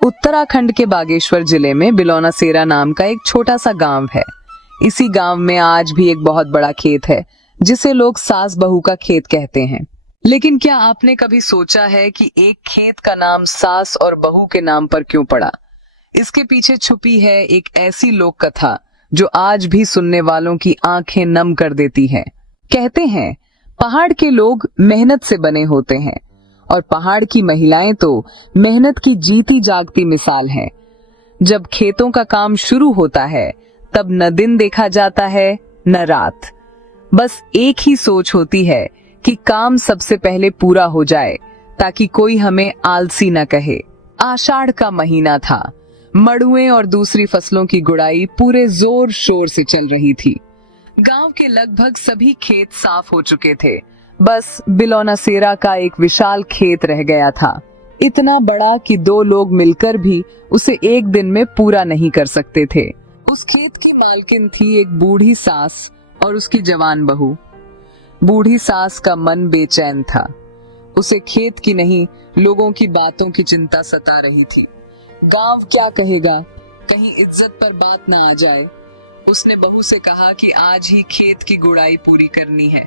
उत्तराखंड के बागेश्वर जिले में बिलौनासेरा नाम का एक छोटा सा गांव है। इसी गांव में आज भी एक बहुत बड़ा खेत है जिसे लोग सास बहू का खेत कहते हैं। लेकिन क्या आपने कभी सोचा है कि एक खेत का नाम सास और बहू के नाम पर क्यों पड़ा? इसके पीछे छुपी है एक ऐसी लोक कथा जो आज भी सुनने वालों की आंखें नम कर देती है। कहते हैं पहाड़ के लोग मेहनत से बने होते हैं और पहाड़ की महिलाएं तो मेहनत की जीती जागती मिसाल हैं। जब खेतों का काम शुरू होता है तब न दिन देखा जाता है न रात। बस एक ही सोच होती है कि काम सबसे पहले पूरा हो जाए ताकि कोई हमें आलसी न कहे। आषाढ़ का महीना था। मड़ुए और दूसरी फसलों की गुड़ाई पूरे जोर शोर से चल रही थी। गांव के लगभग सभी खेत साफ हो चुके थे। बस बिलौनासेरा का एक विशाल खेत रह गया था, इतना बड़ा कि दो लोग मिलकर भी उसे एक दिन में पूरा नहीं कर सकते थे। उस खेत की मालकिन थी एक बूढ़ी सास और उसकी जवान बहू। बूढ़ी सास का मन बेचैन था। उसे खेत की नहीं, लोगों की बातों की चिंता सता रही थी। गांव क्या कहेगा, कहीं इज्जत पर बात ना आ जाए। उसने बहू से कहा कि आज ही खेत की गुड़ाई पूरी करनी है।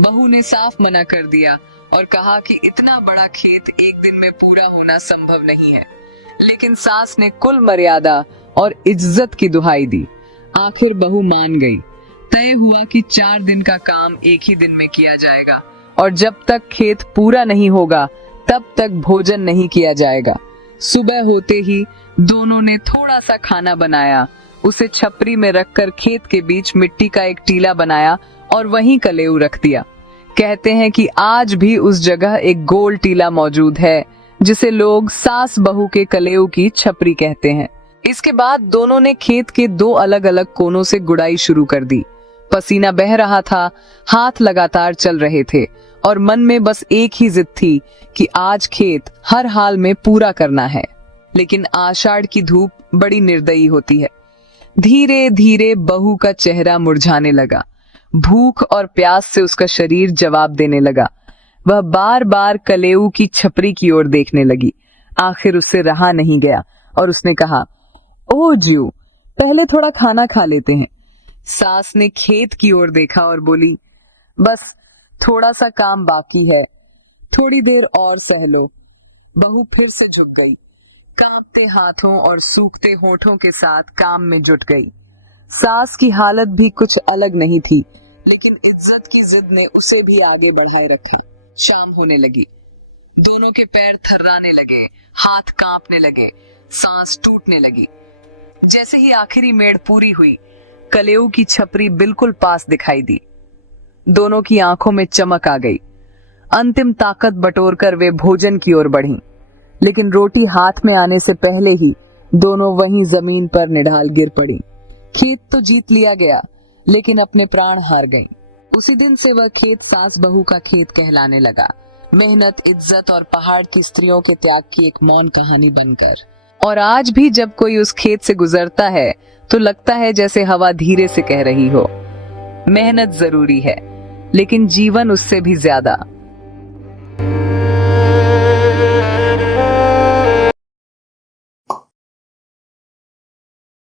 बहू ने साफ मना कर दिया और कहा कि इतना बड़ा खेत एक दिन में पूरा होना संभव नहीं है। लेकिन सास ने कुल मर्यादा और इज्जत की दुहाई दी। आखिर बहू मान गई। तय हुआ कि 4 दिन का काम एक ही दिन में किया जाएगा और जब तक खेत पूरा नहीं होगा तब तक भोजन नहीं किया जाएगा। सुबह होते ही दोनों ने थोड़ा सा खाना बनाया, उसे छपरी में रखकर खेत के बीच मिट्टी का एक टीला बनाया और वहीं कलेऊ रख दिया। कहते हैं कि आज भी उस जगह एक गोल टीला मौजूद है जिसे लोग सास बहू के कलेऊ की छपरी कहते हैं। इसके बाद दोनों ने खेत के 2 अलग अलग कोनों से गुड़ाई शुरू कर दी। पसीना बह रहा था, हाथ लगातार चल रहे थे और मन में बस एक ही जिद थी कि आज खेत हर हाल में पूरा करना है। लेकिन आषाढ़ की धूप बड़ी निर्दयी होती है। धीरे धीरे बहू का चेहरा मुरझाने लगा। भूख और प्यास से उसका शरीर जवाब देने लगा। वह बार बार कलेऊ की छपरी की ओर देखने लगी। आखिर उससे रहा नहीं गया और उसने कहा, ओह जीव, पहले थोड़ा खाना खा लेते हैं। सास ने खेत की ओर देखा और बोली, बस थोड़ा सा काम बाकी है, थोड़ी देर और सह लो। बहू फिर से झुक गई। कांपते हाथों और सूखते होठों के साथ काम में जुट गई। सास की हालत भी कुछ अलग नहीं थी, लेकिन इज्जत की जिद ने उसे भी आगे बढ़ाए रखा। शाम होने लगी। दोनों के पैर थर्राने लगे, हाथ कांपने लगे, सांस टूटने लगी। जैसे ही आखिरी मेड़ पूरी हुई, कलेऊ की छपरी बिल्कुल पास दिखाई दी। दोनों की आंखों में चमक आ गई। अंतिम ताकत बटोरकर वे भोजन की ओर बढ़ीं। लेकिन रोटी हाथ में आने से पहले ही दोनों वहीं जमीन पर निढाल गिर पड़ी। खेत तो जीत लिया गया, लेकिन अपने प्राण हार गई। उसी दिन से वह खेत सास बहू का खेत कहलाने लगा। मेहनत, इज्जत और पहाड़ की स्त्रियों के त्याग की एक मौन कहानी बनकर। और आज भी जब कोई उस खेत से गुजरता है तो लगता है जैसे हवा धीरे से कह रही हो, मेहनत जरूरी है, लेकिन जीवन उससे भी ज्यादा।